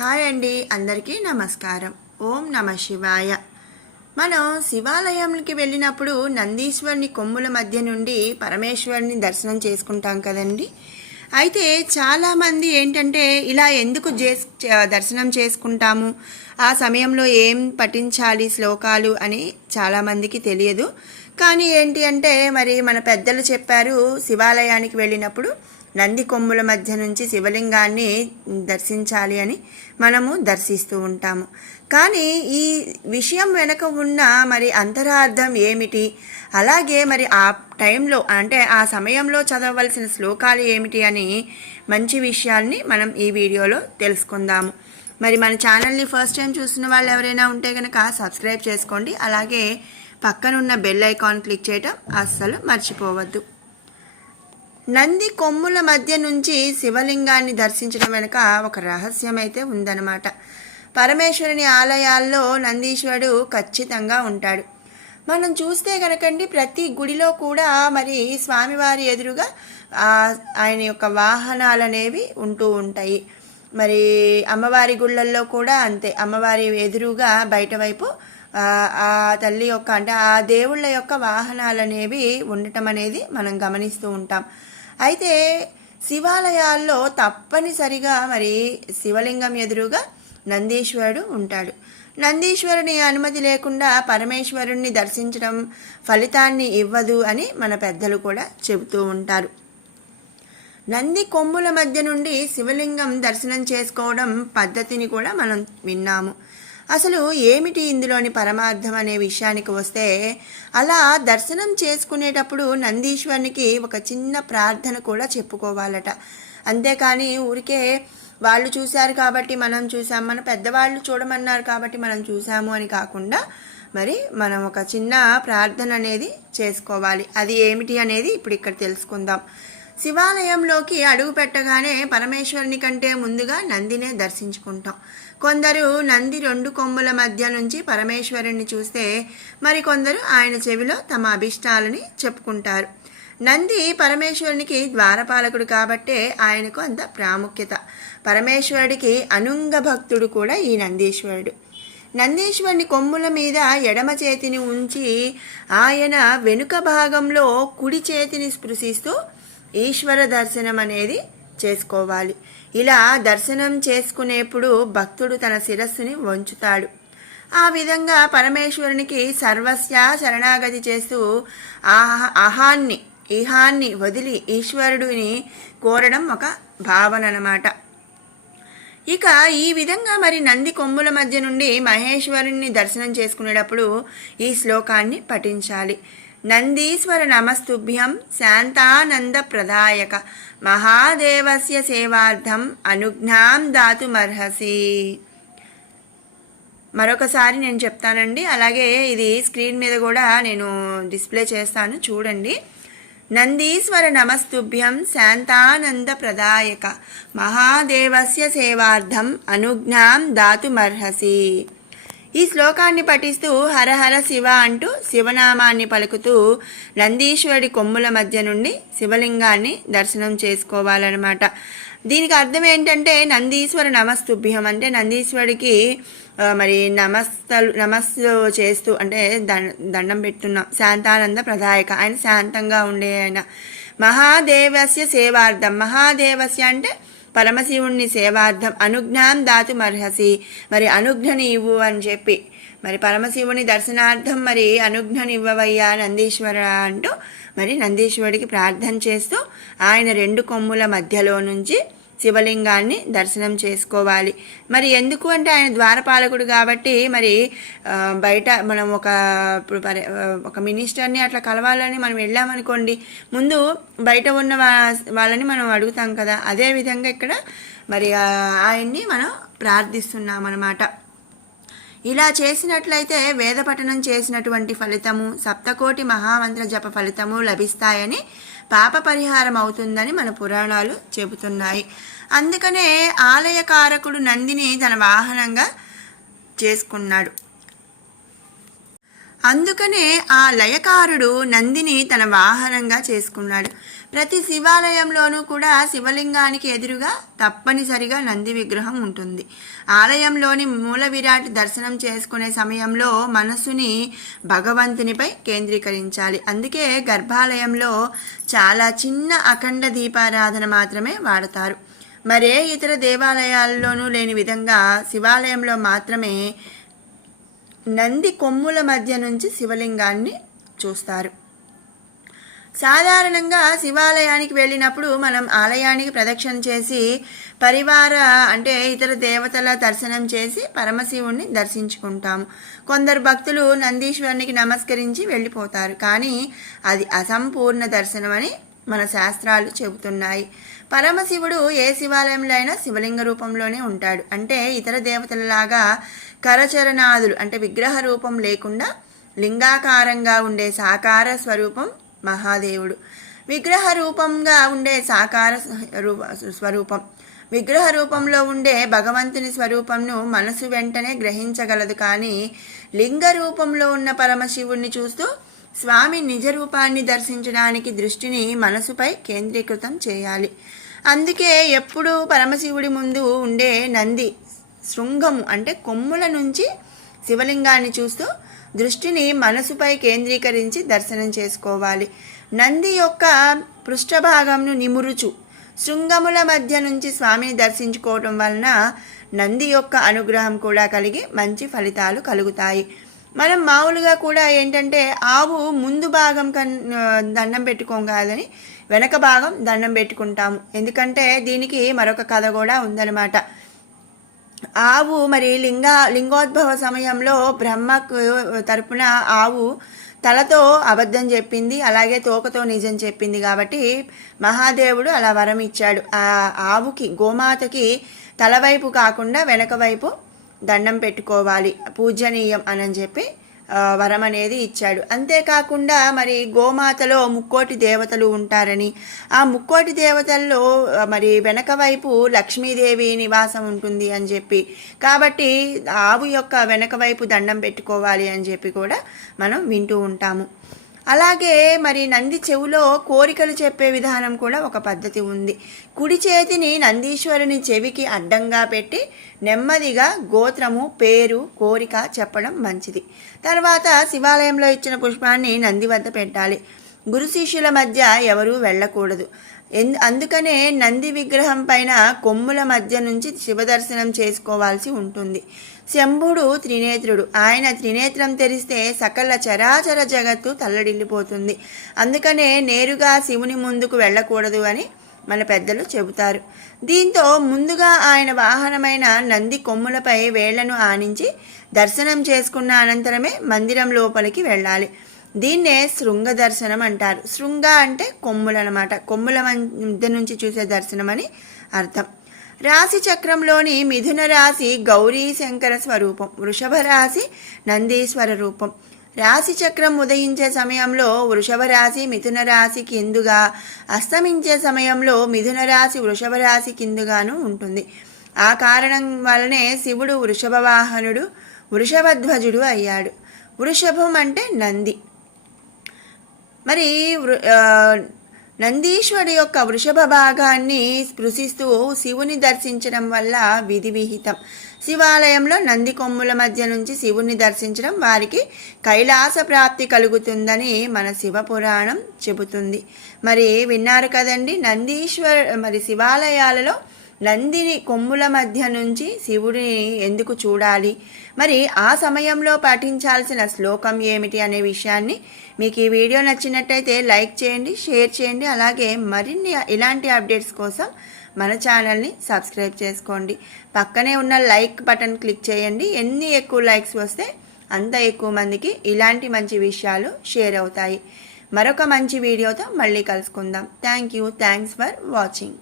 Hi అండి, అందరికీ నమస్కారం. ఓం నమ శివాయ. మనం శివాలయంకి వెళ్ళినప్పుడు నందీశ్వరుని కొమ్ముల మధ్య నుండి పరమేశ్వరుని దర్శనం చేసుకుంటాం కదండి. అయితే చాలామంది ఏంటంటే ఇలా ఎందుకు దర్శనం చేసుకుంటాము, ఆ సమయంలో ఏం పఠించాలి శ్లోకాలు అని చాలామందికి తెలియదు. కానీ ఏంటి అంటే మరి మన పెద్దలు చెప్పారు, శివాలయానికి వెళ్ళినప్పుడు నంది కొమ్ముల మధ్య నుంచి శివలింగాన్ని దర్శించాలి అని మనము దర్శిస్తూ ఉంటాము. కానీ ఈ విషయం వెనక ఉన్న మరి అంతరార్థం ఏమిటి, అలాగే మరి ఆ టైంలో అంటే ఆ సమయంలో చదవవలసిన శ్లోకాలు ఏమిటి అని మంచి విషయాల్ని మనం ఈ వీడియోలో తెలుసుకుందాము. మరి మన ఛానల్ని ఫస్ట్ టైం చూస్తున్న వాళ్ళు ఎవరైనా ఉంటే కనుక సబ్స్క్రైబ్ చేసుకోండి. అలాగే పక్కనున్న బెల్ ఐకాన్ క్లిక్ చేయటం అస్సలు మర్చిపోవద్దు. నంది కొమ్ముల మధ్య నుంచి శివలింగాన్ని దర్శించడం వెనుక ఒక రహస్యం అయితే ఉందన్నమాట. పరమేశ్వరుని ఆలయాల్లో నందీశ్వరుడు ఖచ్చితంగా ఉంటాడు. మనం చూస్తే కనుకండి ప్రతి గుడిలో కూడా మరి స్వామివారి ఎదురుగా ఆయన యొక్క వాహనాలు అనేవి ఉంటూ ఉంటాయి. మరి అమ్మవారి గుళ్ళల్లో కూడా అంతే, అమ్మవారి ఎదురుగా బయట వైపు ఆ తల్లి యొక్క అంటే ఆ దేవుళ్ళ యొక్క వాహనాలు అనేవి ఉండటం అనేది మనం గమనిస్తూ ఉంటాం. అయితే శివాలయాల్లో తప్పనిసరిగా మరి శివలింగం ఎదురుగా నందీశ్వరుడు ఉంటాడు. నందీశ్వరుని అనుమతి లేకుండా పరమేశ్వరుణ్ణి దర్శించడం ఫలితాన్ని ఇవ్వదు అని మన పెద్దలు కూడా చెబుతూ ఉంటారు. నంది కొమ్ముల మధ్య నుండి శివలింగం దర్శనం చేసుకోవడం పద్ధతిని కూడా మనం విన్నాము. అసలు ఏమిటి ఇందులోని పరమార్థం అనే విషయానికి వస్తే, అలా దర్శనం చేసుకునేటప్పుడు నందీశ్వరునికి ఒక చిన్న ప్రార్థన కూడా చెప్పుకోవాలట. అంతేకాని ఊరికే వాళ్ళు చూశారు కాబట్టి మనం చూసాం, మన పెద్దవాళ్ళు చూడమన్నారు కాబట్టి మనం చూసాము అని కాకుండా మరి మనం ఒక చిన్న ప్రార్థన అనేది చేసుకోవాలి. అది ఏమిటి అనేది ఇప్పుడు ఇక్కడ తెలుసుకుందాం. శివాలయంలోకి అడుగు పెట్టగానే పరమేశ్వరుని కంటే ముందుగా నందినే దర్శించుకుంటాం. కొందరు నంది రెండు కొమ్ముల మధ్య నుంచి పరమేశ్వరుణ్ణి చూస్తే మరికొందరు ఆయన చెవిలో తమ అభిష్టాలని చెప్పుకుంటారు. నంది పరమేశ్వరునికి ద్వారపాలకుడు కాబట్టే ఆయనకు అంత ప్రాముఖ్యత. పరమేశ్వరుడికి అనుంగ భక్తుడు కూడా ఈ నందీశ్వరుడు. నందీశ్వరుని కొమ్ముల మీద ఎడమ చేతిని ఉంచి ఆయన వెనుక భాగంలో కుడి చేతిని స్పృశిస్తూ ఈశ్వర దర్శనం అనేది చేసుకోవాలి. ఇలా దర్శనం చేసుకునేప్పుడు భక్తుడు తన శిరస్సుని వంచుతాడు. ఆ విధంగా పరమేశ్వరునికి సర్వస్య శరణాగతి చేస్తూ ఇహాన్ని వదిలి ఈశ్వరుడిని కోరడం ఒక భావన అన్నమాట. ఇక ఈ విధంగా మరి నంది కొమ్ముల మధ్య నుండి మహేశ్వరుని దర్శనం చేసుకునేటప్పుడు ఈ శ్లోకాన్ని పఠించాలి. నందీశ్వర నమస్తుభ్యం శాంతానంద ప్రదాయక మహాదేవస్య సేవార్థం అనుజ్ఞాం దాతుమర్హసి. మరొకసారి నేను చెప్తానండి, అలాగే ఇది స్క్రీన్ మీద కూడా నేను డిస్ప్లే చేస్తాను, చూడండి. నందీశ్వర నమస్తుభ్యం శాంతానంద ప్రదాయక మహాదేవస్య సేవార్థం అనుజ్ఞాం దాతుమర్హసి. ఈ శ్లోకాన్ని పఠిస్తూ హరహర శివ అంటూ శివనామాన్ని పలుకుతూ నందీశ్వరుడి కొమ్ముల మధ్య నుండి శివలింగాన్ని దర్శనం చేసుకోవాలన్నమాట. దీనికి అర్థం ఏంటంటే నందీశ్వర నమస్తుభ్యం అంటే నందీశ్వరుడికి మరి నమస్సు చేస్తూ అంటే దండం పెడుతున్నాం. శాంతానంద ప్రదాయక, ఆయన శాంతంగా ఉండే ఆయన. మహాదేవస్య సేవార్థం, మహాదేవస్య అంటే పరమశివుణ్ణి సేవార్థం, అనుజ్ఞాం దాతుమర్హసి మరి అనుజ్ఞని ఇవ్వు అని చెప్పి మరి పరమశివుని దర్శనార్థం మరి అనుజ్ఞని ఇవ్వవయ్యా నందీశ్వర అంటూ మరి నందీశ్వరుడికి ప్రార్థన చేస్తూ ఆయన రెండు కొమ్ముల మధ్యలో నుంచి శివలింగాన్ని దర్శనం చేసుకోవాలి. మరి ఎందుకు అంటే ఆయన ద్వారపాలకుడు కాబట్టి మరి బయట మనం ఒక మినిస్టర్ని అట్లా కలవాలని మనం వెళ్ళామనుకోండి, ముందు బయట ఉన్న వాళ్ళని మనం అడుగుతాం కదా, అదేవిధంగా ఇక్కడ మరి ఆయన్ని మనం ప్రార్థిస్తున్నాం అన్నమాట. ఇలా చేసినట్లయితే వేద పఠనం చేసినటువంటి ఫలితము, సప్తకోటి మహామంత్ర జప ఫలితము లభిస్తాయని, పాప పరిహారం అవుతుందని మన పురాణాలు చెబుతున్నాయి. అందుకనే ఆలయకారకుడు నందిని తన వాహనంగా చేసుకున్నాడు. అందుకనే ఆ లయకారుడు నందిని తన వాహనంగా చేసుకున్నాడు. ప్రతి శివాలయంలోనూ కూడా శివలింగానికి ఎదురుగా తప్పనిసరిగా నంది విగ్రహం ఉంటుంది. ఆలయంలోని మూల విరాట్ దర్శనం చేసుకునే సమయంలో మనసుని భగవంతునిపై కేంద్రీకరించాలి. అందుకే గర్భాలయంలో చాలా చిన్న అఖండ దీపారాధన మాత్రమే వాడతారు. మరే ఇతర దేవాలయాల్లోనూ లేని విధంగా శివాలయంలో మాత్రమే నంది కొమ్ముల మధ్య నుంచి శివలింగాన్ని చూస్తారు. సాధారణంగా శివాలయానికి వెళ్ళినప్పుడు మనం ఆలయానికి ప్రదక్షిణ చేసి పరివార అంటే ఇతర దేవతల దర్శనం చేసి పరమశివుణ్ణి దర్శించుకుంటాము. కొందరు భక్తులు నందీశ్వరునికి నమస్కరించి వెళ్ళిపోతారు. కానీ అది అసంపూర్ణ దర్శనం అని మన శాస్త్రాలు చెబుతున్నాయి. పరమశివుడు ఏ శివాలయంలో అయినా శివలింగ రూపంలోనే ఉంటాడు. అంటే ఇతర దేవతలలాగా కరచరణాదులు అంటే విగ్రహ రూపం లేకుండా లింగాకారంగా ఉండే సాకార స్వరూపం మహాదేవుడు. విగ్రహ రూపంగా ఉండే సాకార స్వరూపం విగ్రహ రూపంలో ఉండే భగవంతుని స్వరూపంను మనసు వెంటనే గ్రహించగలదు. కానీ లింగ రూపంలో ఉన్న పరమశివుణ్ణి చూస్తూ స్వామి నిజ రూపాన్ని దర్శించడానికి దృష్టిని మనసుపై కేంద్రీకృతం చేయాలి. అందుకే ఎప్పుడు పరమశివుడి ముందు ఉండే నంది శృంగము అంటే కొమ్ముల నుంచి శివలింగాన్ని చూస్తూ దృష్టిని మనసుపై కేంద్రీకరించి దర్శనం చేసుకోవాలి. నంది యొక్క పృష్ఠభాగంను నిమురుచు శృంగముల మధ్య నుంచి స్వామిని దర్శించుకోవటం వలన నంది యొక్క అనుగ్రహం కూడా కలిగి మంచి ఫలితాలు కలుగుతాయి. మనం మామూలుగా కూడా ఏంటంటే ఆవు ముందు భాగం దండం పెట్టుకోం కాదని వెనక భాగం దండం పెట్టుకుంటాము. ఎందుకంటే దీనికి మరొక కథ కూడా ఉందన్నమాట. ఆవు మరి లింగోద్భవ సమయంలో బ్రహ్మకు తరపున ఆవు తలతో అబద్ధం చెప్పింది, అలాగే తోకతో నిజం చెప్పింది. కాబట్టి మహాదేవుడు అలా వరం ఇచ్చాడు. ఆ ఆవుకి గోమాతకి తలవైపు కాకుండా వెనక వైపు దండం పెట్టుకోవాలి, పూజనీయం అని చెప్పి వరం అనేది ఇచ్చాడు. అంతేకాకుండా మరి గోమాతలో ముక్కోటి దేవతలు ఉంటారని, ఆ ముక్కోటి దేవతల్లో మరి వెనక వైపు లక్ష్మీదేవి నివాసం ఉంటుంది అని చెప్పి, కాబట్టి ఆవు యొక్క వెనక వైపు దండం పెట్టుకోవాలి అని చెప్పి కూడా మనం వింటూ ఉంటాము. అలాగే మరి నంది చెవులో కోరికలు చెప్పే విధానం కూడా ఒక పద్ధతి ఉంది. కుడి చేతిని నందీశ్వరుని చెవికి అడ్డంగా పెట్టి నెమ్మదిగా గోత్రము, పేరు, కోరిక చెప్పడం మంచిది. తర్వాత శివాలయంలో ఇచ్చిన పుష్పాన్ని నంది వద్ద పెట్టాలి. గురు శిష్యుల మధ్య ఎవరూ వెళ్ళకూడదు. అందుకనే నంది విగ్రహం పైన కొమ్ముల మధ్య నుంచి శివదర్శనం చేసుకోవాల్సి ఉంటుంది. శంభుడు త్రినేత్రుడు. ఆయన త్రినేత్రం తెరిస్తే సకల చరాచర జగత్తు తల్లడిల్లిపోతుంది. అందుకనే నేరుగా శివుని ముందుకు వెళ్ళకూడదు అని మన పెద్దలు చెబుతారు. దీంతో ముందుగా ఆయన వాహనమైన నంది కొమ్ములపై వేళ్లను ఆనించి దర్శనం చేసుకున్న అనంతరమే మందిరం లోపలికి వెళ్ళాలి. దీన్నే శృంగ దర్శనం అంటారు. శృంగ అంటే కొమ్ములు అనమాట. కొమ్ముల మధ్య నుంచి చూసే దర్శనం అని అర్థం. రాశి చక్రంలోని మిథున రాశి గౌరీ శంకర స్వరూపం, వృషభ రాశి నందీశ్వర రూపం. రాశి చక్రం ఉదయించే సమయంలో వృషభ రాశి మిథున రాశి కిందుగా, అస్తమించే సమయంలో మిథున రాశి వృషభ రాశి కిందుగాను ఉంటుంది. ఆ కారణం వలనే శివుడు వృషభ వాహనుడు, వృషభధ్వజుడు అయ్యాడు. వృషభం అంటే నంది. మరి నందీశ్వరుడి యొక్క వృషభ భాగాన్ని స్పృశిస్తూ శివుని దర్శించడం వల్ల విధి విహితం. శివాలయంలో నంది కొమ్ముల మధ్య నుంచి శివుని దర్శించడం వారికి కైలాస ప్రాప్తి కలుగుతుందని మన శివపురాణం చెబుతుంది. మరి విన్నారు కదండి, మరి శివాలయాలలో నందిని కొమ్ముల మధ్య నుంచి శివుడిని ఎందుకు చూడాలి, మరి ఆ సమయంలో పాటించాల్సిన శ్లోకం ఏమిటి అనే విషయాన్ని మీకు ఈ వీడియో నచ్చినట్టయితే లైక్ చేయండి, షేర్ చేయండి. అలాగే మరిన్ని ఇలాంటి అప్డేట్స్ కోసం మన ఛానల్ని సబ్స్క్రైబ్ చేసుకోండి. పక్కనే ఉన్న లైక్ బటన్ క్లిక్ చేయండి. ఎన్ని ఎక్కువ లైక్స్ వస్తే అంత ఎక్కువ మందికి ఇలాంటి మంచి విషయాలు షేర్ అవుతాయి. మరొక మంచి వీడియోతో మళ్ళీ కలుసుకుందాం. Thanks for watching.